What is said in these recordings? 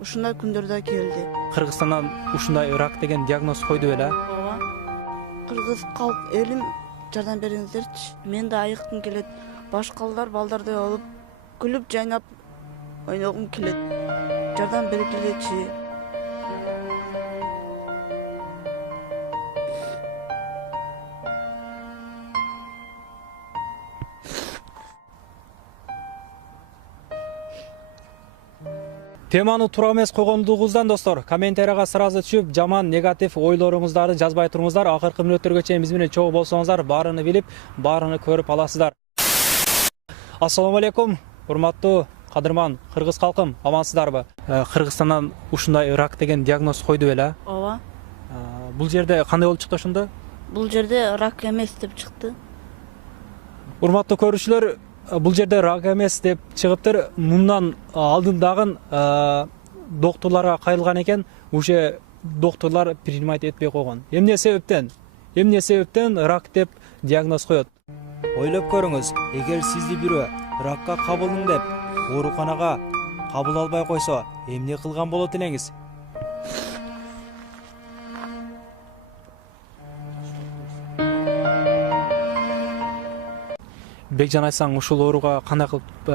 ушундай күндөрдө келди. Кыргызстандан ушундай рак деген диагноз койду беле? Ооба. Кыргыз калк элим жардам бериңиздерчи. Мен да айыккым келет. Башкалар балдардай болуп күлүп жайнап ойногум келет. Жардам бергилечи. Теманы туура эмес койгондугубуздан достор, комментарияга сразу түшүп, жаман негатив ойлоруңуздарды жазбай туруңуздар. Акыркы мүнөттөргө чейин биз менен чогуу болсоңуздар, баарыны билип, баарыны көрүп аласыздар. Ассаламу алейкум, урматтуу кадырман кыргыз калкым, амансыздарбы? Кыргызстандан ушундай рак деген диагноз койду беле? Ооба. Бул жерде кандай болуп чыкты ошондо? Бул жерде рак эмес деп чыкты. Урматтуу көрүүчүлөр, бул жерде рак эмес деп чыгыптыр. Мындан алдын дагы докторлорго кайрылган экен, уже докторлор принимать этпей койгон. Эмне себептен рак деп диагноз коет? Ойлоп көрүңүз, эгер сизди бирөө ракка кабылдым деп ооруканага кабыл албай койсо, эмне кылган болот элеңиз? Бекжан айтсаң, ушул ооруга кандай кылып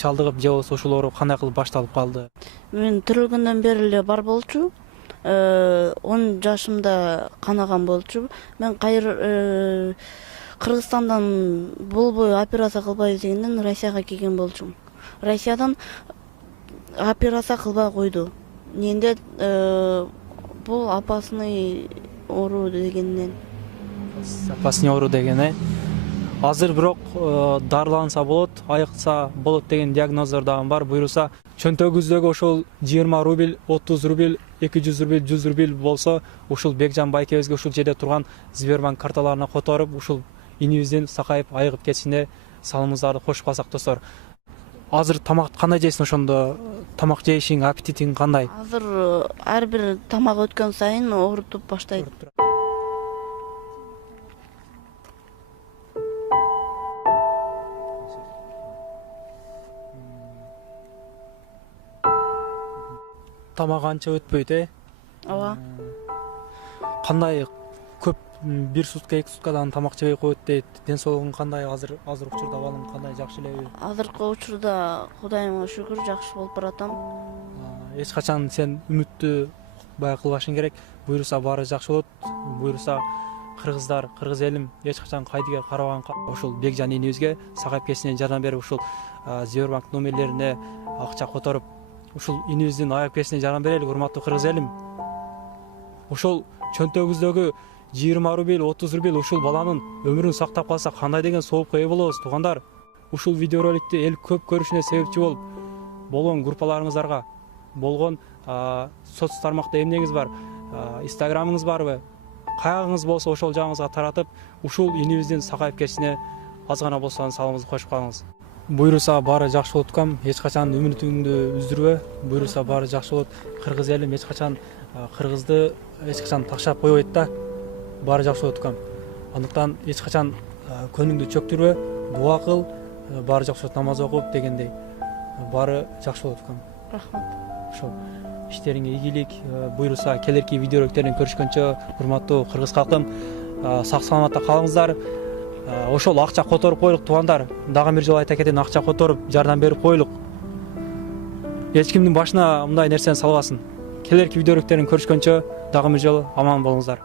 чалдыгып, же болбосо ушул оору кандай кылып башталып калды? Мен төрөлгөндөн бери эле бар болчу. 10 жашымда канаган болчу. Мен Кыргызстандан болбой операция кылбай дегенден Россияга келген болчумун. Россиядан операция кылбай койду. Ненде бул опасный оору дегенден. Опасный оору деген, Азыр бирок дарыланса болот, айыкса болот деген диагноздор дагы бар. Буюрса, чөнтөгүздөгү ошол 20 рубль, 30 рубль, 200 рубль, 100 рубль болсо, ушул Бекжан байкебизге ушул жерде турган Сбербанк карталарына которуп, ушул инибиздин сакайып, айыгып кетишине салымыңыздарды кошуп калсак достор. Азыр тамак кандай жейсиң ошондо? Тамак жейишиң, аппетитиң кандай? Азыр ар бир тамак өткөн сайын оорутуп баштайт. Тамак анча өтпөйт, Ооба. Кандай көп бир сутка, 2 суткадан тамак жебей коет дейт. Ден соолугуң кандай азыр учурда абалың кандай, жакшы элеби? Азыркы учурда Кудайыма шүгүр жакшы болуп баратам. Эч качан сен үмүттү кылбашың керек. Буюрса баары жакшы болот. Буюрса кыргыздар, кыргыз элим эч качан кайдыгер карабаган ушул Бекжан инибизге сакайып кетишине жардам берип, ушул Сбербанк номерлерине акча которуп, ушул инибиздин айыгып кетишине жардам берели, урматтуу кыргыз элим. Ушул чөнтөгүздөгү 20 рубль, 30 рубль ушул баланын өмүрүн сактап калса кандай деген соопко ээ болобуз, туугандар. Ушул видеороликти эл көп көрүшүнө себепчи болуп, болгон группаларыңыздарга, болгон соц тармакта эмнеңиз бар, инстаграмыңыз барбы, кайягыңыз болсо ошол жагыңызга таратып, ушул инибиздин сакайып кетишине аз гана болсо салымыңызды кошуп калыңыз. Буюрса баары жакшы болот кам, эч качан үмүтүңдү үздүрбө. Буюрса баары жакшы болот. Кыргыз элим эч качан кыргызды эч качан ташап койбойт да. Баары жакшы болот кам. Андыктан эч качан көңүңдү чөктүрбө, дуа кыл, баары жакшы болот, намаз окуп дегендей. Баары жакшы болот кам. Рахмат. Ошол иштериңе ийгилик. Буюрса келерки видеороликтерден көрүшкөнчө, урматтуу кыргыз калкым, сак саламатта калыңыздар. Ошол акча которуп койлук, туугандар. Дагы бир жолу айта кетейин, акча которуп, жардам берип койлук. Эч кимдин башына мындай нерсени салбасын. Келерки видеороликтерден көрүшкөнчө, дагы бир жолу аман болуңуздар.